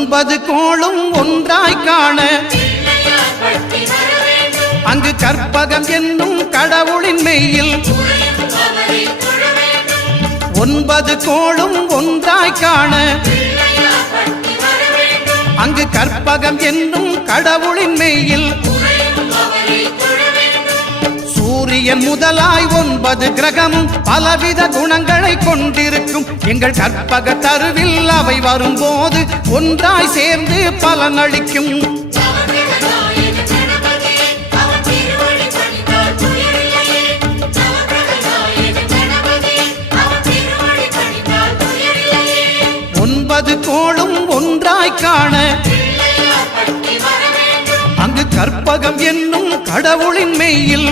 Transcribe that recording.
9 கோளும் ஒன்றாய் காண அங்கு கற்பகம் என்னும் கடவுளின் மெய்யில் 9 கோளும் ஒன்றாய் காண அங்கு கற்பகம் என்னும் கடவுளின் மெய்யில் சூரியன் முதலாய் 9 கிரகமும் பலவித குணங்களை கொண்டிருக்கும் எங்கள் கற்பக தருவில் அவை வரும்போது ஒன்றாய் சேர்ந்து பலனளிக்கும். கோளும் ஒன்றாய் காண அங்கு கற்பகம் என்னும் கடவுளின் மெய்யில்